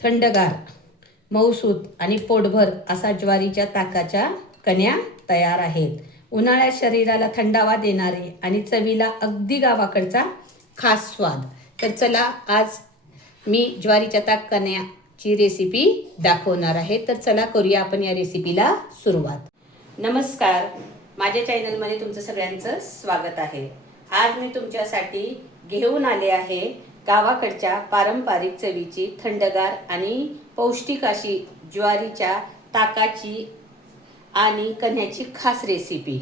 थंडगार, मऊसूत आणि पोटभर असा ज्वारीच्या ताकाच्या कण्या तयार आहेत. उन्हाळ्यात शरीराला थंडावा देणारे आणि चवीला अगदी गावाकडचा खास स्वाद. तर चला, आज मी ज्वारीच्या ताक कण्याची रेसिपी दाखवणार आहे. तर चला करूया आपण या रेसिपीला सुरुवात. नमस्कार, माझ्या चॅनलमध्ये तुमचं सगळ्यांचं स्वागत आहे. आज मी तुमच्यासाठी घेऊन आले आहे गावाकडच्या पारंपरिक चवीची थंडगार आणि पौष्टिक अशी ज्वारीच्या ताकाची आणि कण्याची खास रेसिपी.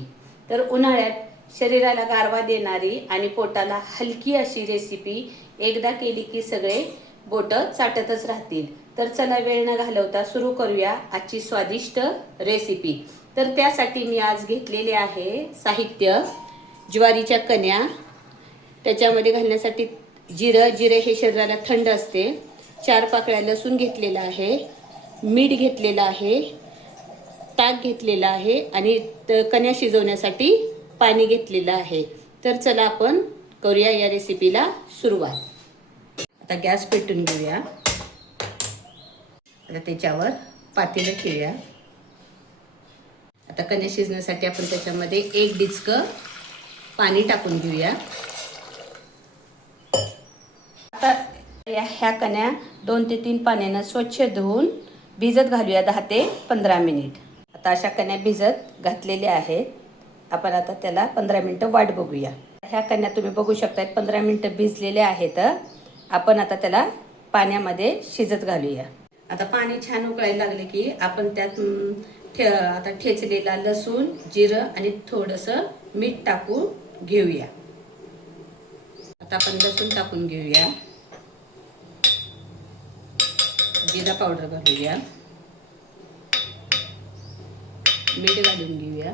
तर उन्हाळ्यात शरीराला गारवा देणारी आणि पोटाला हलकी अशी रेसिपी एकदा केली की सगळे बोटं चाटतच राहतील. तर चला वेळ न घालवता सुरू करूया आजची स्वादिष्ट रेसिपी. तर त्यासाठी मी आज घेतलेले आहे साहित्य: ज्वारीच्या कण्या, त्याच्यामध्ये घालण्यासाठी जिरे हे शरीराला थंड असते, 4 पाकळ्या लसूण घेतलेला आहे, मीठ घेतलेलं आहे, ताक घेतलेलं आहे आणि कण्या शिजवण्यासाठी पाणी घेतलेलं आहे. तर चला आपण करूया या रेसिपीला सुरुवात. आता गॅस पेटून घेऊया. आता त्याच्यावर पातेलं ठेवूया. आता कण्या शिजण्यासाठी आपण त्याच्यामध्ये 1 डिचकं पाणी टाकून घेऊया. आता ह्या कण्या 2 ते 3 पाण्यानं स्वच्छ धुवून भिजत घालूया 10 ते 15 मिनिट. आता अशा कण्या भिजत घातलेल्या आहेत. आपण आता त्याला 15 मिनिटं वाट बघूया. ह्या कण्या तुम्ही बघू शकता 15 मिनिटं भिजलेल्या आहेत. आपण आता त्याला पाण्यामध्ये शिजत घालूया. आता पाणी छान उकळायला लागले की आपण त्यात आता ठेचलेला लसूण, जिरं आणि थोडंसं मीठ टाकून घेऊया. आता आपण लसूण टाकून घेऊया, जिरा पावडर घालूया, मीठ घालून घेऊया.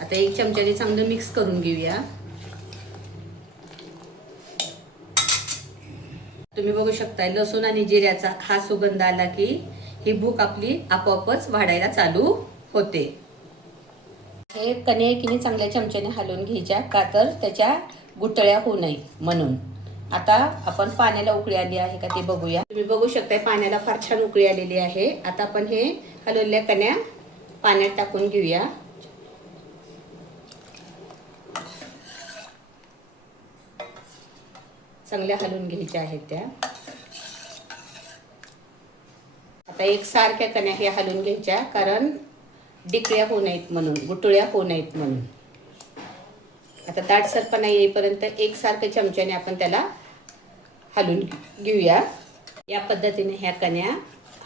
आता 1 चमच्याने चांगलं मिक्स करून घेऊया. तुम्ही बघू शकता लसूण आणि जिऱ्याचा हा सुगंध आला की ही भूक आपली आपोआपच वाढायला चालू होते. हे कण्या की चांगल्या चमच्याने हलवून घ्यायच्या, का तर त्याच्या गुठळ्या होऊ नये म्हणून. आता आपण पाण्याला उकळी आली आहे का ते बघूया. तुम्ही बघू शकता पाण्याला फार छान उकळी आलेली आहे. आता आपण हे हलवलेल्या कण्या पाण्यात टाकून घेऊया. चांगल्या हलवून घ्यायच्या आहेत त्या. आता एकसारख्या कण्या हे हलवून घ्यायच्या, कारण डिकळ्या होऊ नयेत म्हणून, गुटळ्या होऊ नयेत म्हणून. आता दाटसरपणा येईपर्यंत एकसारख्या चमच्याने आपण त्याला हलवून घेऊया. या पद्धतीने ह्या कण्या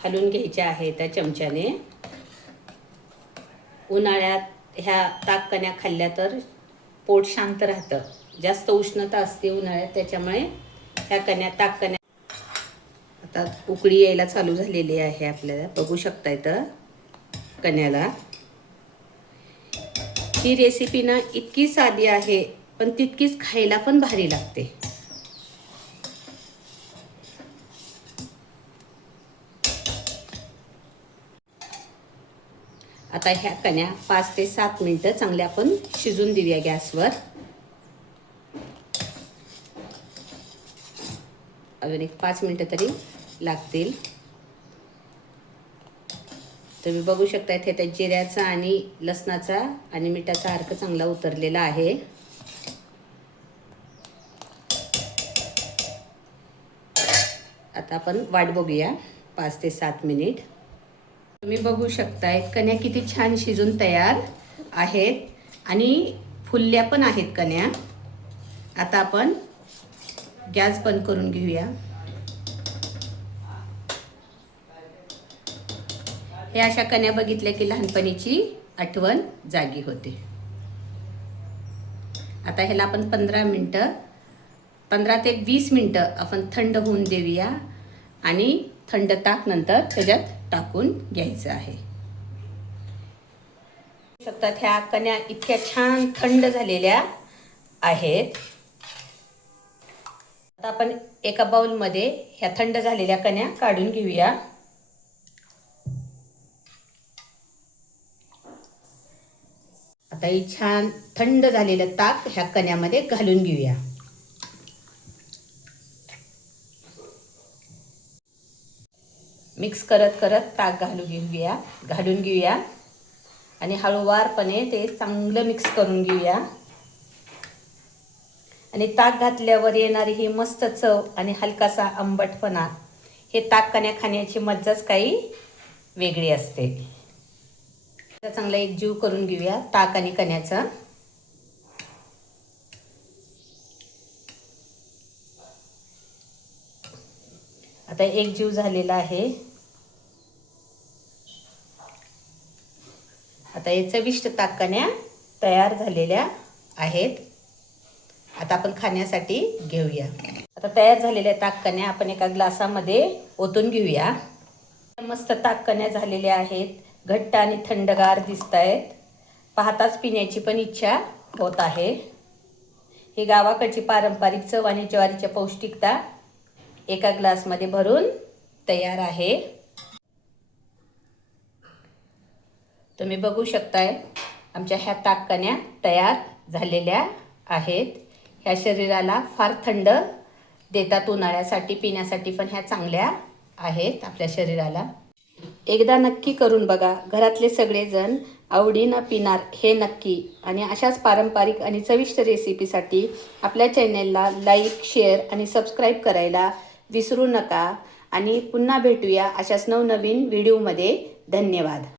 हलवून घ्यायच्या आहेत त्या चमच्याने. उन्हाळ्यात ह्या ताक कण्या खाल्ल्या तर पोट शांत राहतं. जास्त उष्णता असते उन्हाळ्यात, त्याच्यामुळे ह्या कण्या ताक कण्या. आता उकळी यायला चालू झालेली आहे. आपल्याला बघू शकता इथं कण्याला. ही रेसिपी ना इतकी साधी आहे पण तितकीच खायला पण भारी लागते. आता ह्या कण्या 5 ते 7 मिनिटं चांगल्या आपण शिजून देऊया गॅसवर. अजून एक 5 मिनिटं तरी लागतील. तुम्ही बघू शकता इथे त्या जिऱ्याचा आणि लसणाचा आणि मिठाचा अर्क चांगला उतरलेला आहे. आता आपण वाट बघूया 5 ते 7 मिनिट. तुम्ही बघू शकताय कण्या किती छान शिजून तयार आहेत आणि फुलल्या पण आहेत कण्या. आता आपण गॅस बंद करून घेऊया. हे अशा कण्या बघितल्या की लहानपणीची आठवण जागी होते. आता ह्याला आपण 15 ते 20 मिनिटं आपण थंड होऊन देऊया आणि थंड ताक नंतर त्याच्यात टाकून घ्यायचं आहे. शकतात ह्या कण्या इतक्या छान थंड झालेल्या आहेत. आता आपण एका बाउलमध्ये ह्या थंड झालेल्या कण्या काढून घेऊया. आता ही छान थंड झालेलं ताक ह्या कण्यामध्ये घालून घेऊया. मिक्स करत करत ताक घालून घेऊया आणि हळूवारपणे ते चांगलं मिक्स करून घेऊया. आणि ताक घातल्यावर येणारी ही मस्त चव आणि हलकासा आंबटपणा, हे ताक कण्या खाण्याची मज्जाच काही वेगळी असते. चांगला एक जीव करून घेऊया ताक आणि कण्याचा. आता एक जीव झालेला आहे. आता हे चविष्ट ताक कण्या तयार झालेल्या आहेत. आता आपण खाण्यासाठी घेऊया. आता तयार झालेल्या ताक कण्या आपण एका ग्लासामध्ये ओतून घेऊया. मस्त ताक कण्या झालेल्या आहेत. घट्ट आणि थंडगार दिसत आहेत. पाहताच पिण्याची पण इच्छा होत आहे. ही गावाकडची पारंपरिक चव आणि ज्वारीची पौष्टिकता एका ग्लासमध्ये भरून तयार आहे. तुम्ही बघू शकताय आमच्या ह्या ताक कण्या तयार झालेल्या आहेत. ह्या शरीराला फार थंड देतात. उन्हाळ्यासाठी पिण्यासाठी पण ह्या चांगल्या आहेत आपल्या शरीराला. एकदा नक्की करून बघा. घरातले सगळेजण आवडीनं पिणार हे नक्की. आणि अशाच पारंपरिक आणि चविष्ट रेसिपीसाठी आपल्या चॅनेलला लाईक, शेअर आणि सबस्क्राईब करायला विसरू नका. आणि पुन्हा भेटूया अशाच नवनवीन व्हिडिओमध्ये. धन्यवाद.